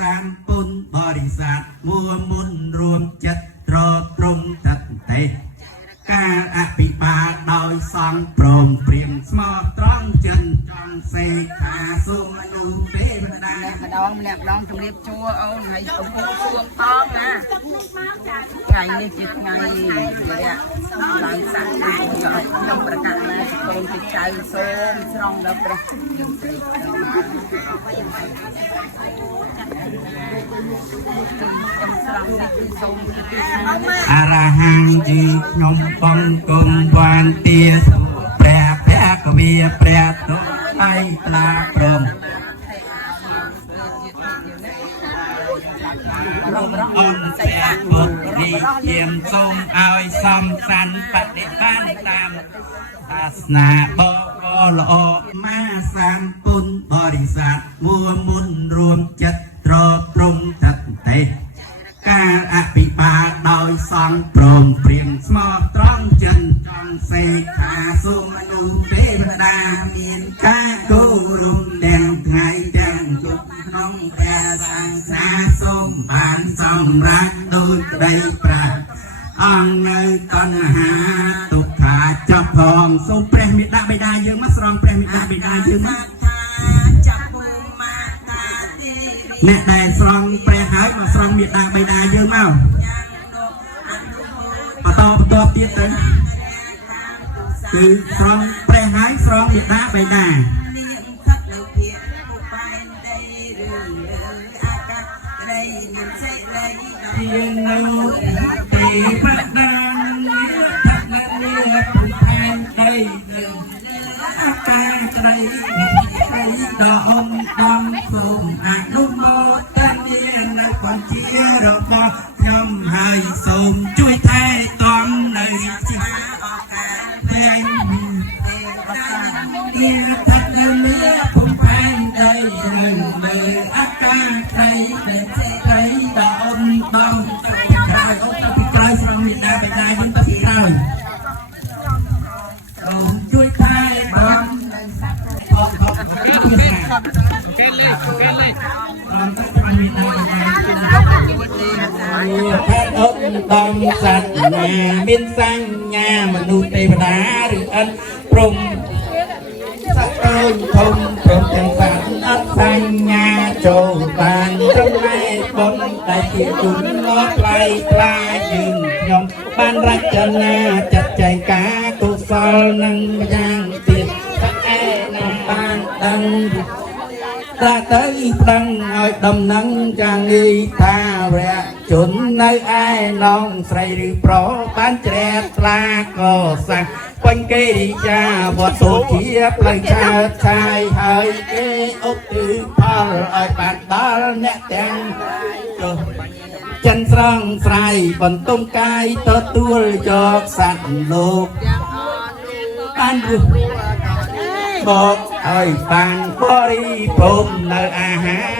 សាមពុនបរិស័ទមួមុនរួមចិត្តត្រត្រង់តតេការអភិបាលដោយសង្ឃព្រមព្រៀងស្មោះត្រង់ចិនចង់សេខាសូមមនុស្សទេវតាម្ដងជំរាបជួអូនហើយកំពុងសួងផងណាថ្ងៃនេះជាថ្ងៃឡើងសាក់ខ្ញុំប្រកាសណាកូនពីចៅសូមស្រង់ដល់ព្រះយើងស្រីអរហង្គជីខ្ញុំបងគុំបានទាព្រះភគវីព្រះទុអៃត្លាព្រមអនព្រះពុទ្ធរីជាមសូមឲ្យសំសានបដិបានតាមសាសនាបបល្អមាសាមពុនបរិស័ទមួមុនរួមចិត្តត្រត្រង់តតេការអភិបាលដោយសង្ឃព្រមព្រៀងស្មោះត្រង់ចិនចង់សេខាសូមមនុស្សទេវតាមានការគោរពទាំងថ្ងៃទាំងយប់ក្នុងព្រះសាសនាសូមបានសម្រេចដោយក្តីប្រាថ្នាអង្គនៅតណ្ហាទុក្ខាចាប់ផងសូមព្រះមេត្តាបិតាយើងមកស្រង់ព្រះមេត្តាបិតាយើងមកអ្នកដែលស្រង់ព្រះហើយមកស្រង់មេត្តាបិតាយើងមកបន្តទៀតទៅគឺស្រង់ព្រះហើយស្រង់មេត្តាបិតាជានៅទីបដាថានាពុទ្ធែនដីអាកាក្ដីដល់អំតំសូមអនុមោទនានៅបញ្ជារបស់ខ្ញុំហើយសូមជួយថែទាំនៅជាឱកាសទាំងនេះថានាពុទ្ធែនដីនៅលើអាកាក្ដីដល់អំតំក្រោយអត់ទៅពីក្រោយស្រង់មេត្តាបិតាយើងទៅពីក្រោយសូមជួយថែទាំគេលេខអត់មានផែនអត់តំសញ្ញាមានសញ្ញាមនុស្សទេវតាឬអិនព្រំសត្វអើយធំព្រមទាំងសត្វអត់សញ្ញាចូលបានចំណែកបុណ្យតែជាគុណដ៏ថ្លៃថ្លាយើងខ្ញុំបានរចនាចាត់ចែងការកុសលនឹងម្យ៉ាងទៀតតែឯនឹងបានដឹងតែទៅប្រឹងឲ្យដំណឹងកាងីថាវរៈជននៅឯនងស្រីឬប្រុសបានជ្រែកថ្លាក៏សាសពេញគេរីចាវត្តសូជាផ្លូវឆើតឆាយហើយគេឧទ្ទិសផលឲ្យបានដល់អ្នកទាំងចុះចិនស្រងស្រ័យបន្ទុំកាយទទួលយកសត្វលោកបានរស់បកឲ្យបានបរិភោគនៅអាហារ